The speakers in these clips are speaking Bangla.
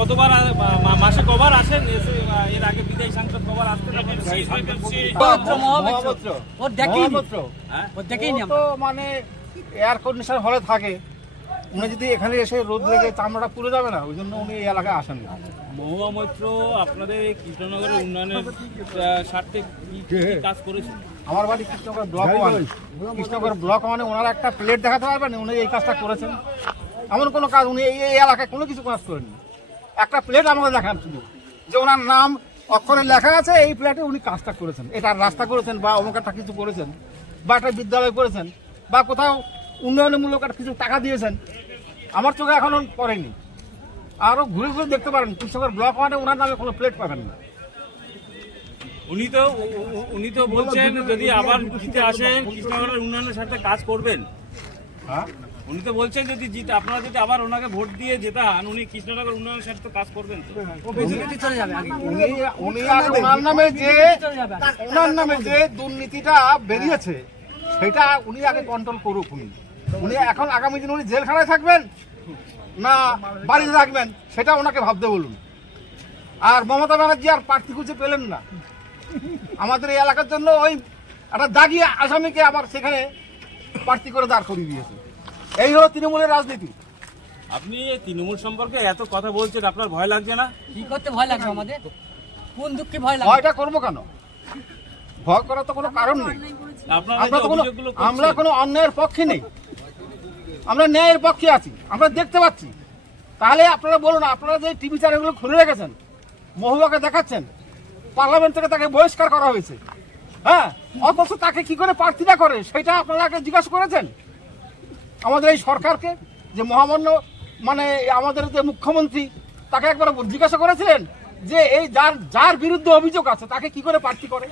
কতবার মাসে কবার আসেন? এর আগে বিদায়ী সাংসদ কবার আসতেন? মানে এয়ার কন্ডিশন হলে থাকে, উনি যদি এখানে এসে রোদ লেগে চামড়াটা পুড়ে যাবে না, ওই জন্য উনি এই এলাকায় আসেন না। মহুয়া মৈত্র আপনাদের কৃষ্ণনগরের উন্নয়নের স্বার্থে কি কাজ করেছেন? আমার বাড়ি Krishnanagar block one. Krishnanagar block মানে ওনারা একটা প্লেট দেখাতে পারবেন উনি এই কাজটা করেছেন? এমন কোনো কাজ উনি এই এলাকায় কোনো কিছু কাজ করেননি। একটা প্লেট আমাকে দেখান শুধু, যে ওনার নাম অক্ষরে লেখা আছে, এই প্লেটে উনি কাজটা করেছেন, এটার রাস্তা করেছেন বা অমুক একটা কিছু করেছেন বা একটা বিদ্যালয় করেছেন বা কোথাও উন্নয়নমূলক একটা কিছু টাকা দিয়েছেন, আমার চোখে এখনো পড়েনি। আরও ঘুরে ঘুরে দেখতে পারেন কৃষ্ণনগর ব্লক ওয়ানে ওনার নামে কোনো প্লেট পাবেন না। উনি তো বলছেন যদি আবার জিতে আসেন কৃষ্ণনগরের উন্নয়নের স্বার্থে কাজ করবেন। হ্যাঁ, উনি তো বলছেন যদি আপনারা যদি আবার ওনাকে ভোট দিয়ে জেতান, উনি কৃষ্ণনগর উন্নয়নের স্বার্থে কাজ করবেন। ওনার নামে যে দুর্নীতিটা বেরিয়েছে সেটা উনি আগে কন্ট্রোল করুক। উনি এখন আগামী দিন উনি জেলখানায় থাকবেন না বাড়িতে থাকবেন সেটা ওনাকে ভাবতে বলুন। আর মমতা ব্যানার্জি আর প্রার্থী খুঁজে পেলেন না আমাদের এই এলাকার জন্য, ওই একটা দাগিয়ে আসামিকে আবার সেখানে প্রার্থী করে দাঁড় করিয়ে দিয়েছে। এই হলো তৃণমূলের রাজনীতি। আপনি তৃণমূল সম্পর্কে এত কথা বলছেন, আপনার ভয় লাগছে না? কি করতে ভয় লাগবে আমাদের? কোন দুঃখে ভয় লাগবে? ভয়টা করবো কেন? ভয় করার তো কোনো কারণ নেই। আমরা কোনো অন্যায়ের পক্ষে নেই, আমরা ন্যায়ের পক্ষে আছি, আমরা দেখতে পাচ্ছি। তাহলে আপনারা বলুন, আপনারা যে টিভি চ্যানেলগুলো খুলে রেখেছেন, মহুয়াকে দেখাচ্ছেন, পার্লামেন্ট থেকে তাকে বহিষ্কার করা হয়েছে, হ্যাঁ, অথচ তাকে কি করে প্রার্থীটা করে সেটা আপনারা আগে জিজ্ঞাসা করেছেন আমাদের এই সরকারকে? যে মহামান্য মানে আমাদের যে মুখ্যমন্ত্রী, তাকে একবার জিজ্ঞাসা করেছিলেন যে এই যার বিরুদ্ধে অভিযোগ আছে তাকে কি করে প্রার্থী করে?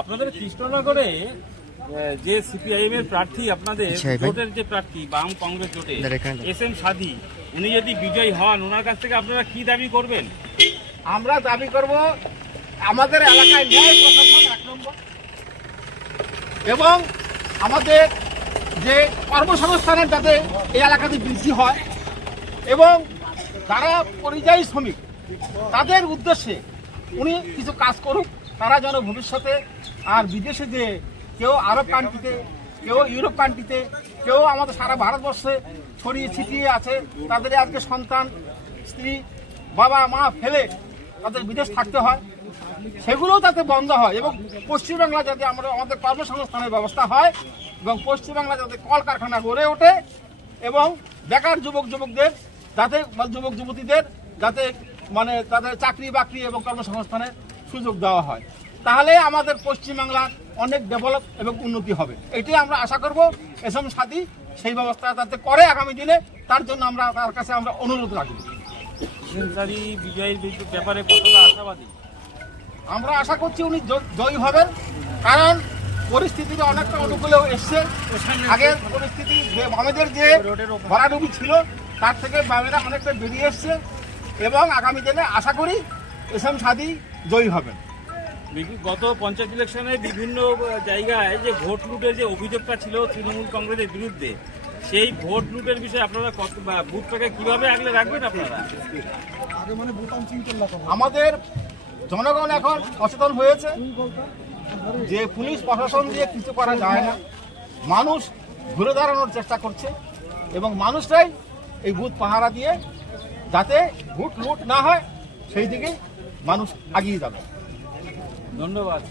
আপনাদের কৃষ্ণনগরে যে সিপিআইএম এর প্রার্থী, আপনাদের জোটের যে প্রার্থী বাম কংগ্রেস জোটে এস.এম. সাদি, উনি যদি বিজয়ী হন, ওনার কাছ থেকে আপনারা কি দাবি করবেন? আমরা দাবি করব আমাদের এলাকায় ন্যায় প্রশাসন 1 নম্বর, এবং আমাদের যে কর্মসংস্থানের যাতে এই এলাকাতে বৃদ্ধি হয়, এবং যারা পরিযায়ী শ্রমিক তাদের উদ্দেশ্যে উনি কিছু কাজ করুক, তারা যেন ভবিষ্যতে আর বিদেশে যে কেউ আরব কান্ট্রিতে, কেউ ইউরোপ কান্ট্রিতে, কেউ আমাদের সারা ভারতবর্ষে ছড়িয়ে ছিটিয়ে আছে, তাদের আজকে সন্তান স্ত্রী বাবা মা ফেলে তাদের বিদেশ থাকতে হয়, সেগুলোও যাতে বন্ধ হয়, এবং পশ্চিমবাংলা যাতে আমাদের কর্মসংস্থানের ব্যবস্থা হয়, এবং পশ্চিমবাংলা যাতে কলকারখানা গড়ে ওঠে, এবং বেকার যুবকদের যাতে যুবক যুবতীদের যাতে মানে তাদের চাকরি বাকরি এবং কর্মসংস্থানের সুযোগ দেওয়া হয়, তাহলে আমাদের পশ্চিমবাংলার অনেক ডেভেলপ এবং উন্নতি হবে। এটাই আমরা আশা করব। এস.এম. সাদি সেই ব্যবস্থা যাতে করে আগামী দিনে, তার জন্য আমরা তার কাছে আমরা অনুরোধ রাখব। বিজয়ের ব্যাপারে কতটা আশাবাদী? আমরা আশা করছি উনি জয়ী হবেন, কারণ পরিস্থিতিটা অনেকটা অনুকূলেও এসছে। আগের পরিস্থিতি যে বামেদের যে ভরাডুবি ছিল তার থেকে বামেরা অনেকটা বেরিয়ে এসছে, এবং আগামী দিনে আশা করি এস.এম. সাদি জয়ী হবেন। গত পঞ্চায়েত ইলেকশনে বিভিন্ন জায়গায় যে ভোট লুটের যে অভিযোগটা ছিল তৃণমূল কংগ্রেসের বিরুদ্ধে, সেই ভোট লুটের বিষয়ে আপনারা বুথটাকে কিভাবে আগলে রাখবেন? আপনারা আমাদের জনগণ এখন সচেতন হয়েছে যে পুলিশ প্রশাসন দিয়ে কিছু করা যায় না, মানুষ ঘুরে দাঁড়ানোর চেষ্টা করছে, এবং মানুষরাই এই বুথ পাহারা দিয়ে যাতে ভোট লুট না হয় সেই দিকেই মানুষ এগিয়ে যাবে। ধন্যবাদ।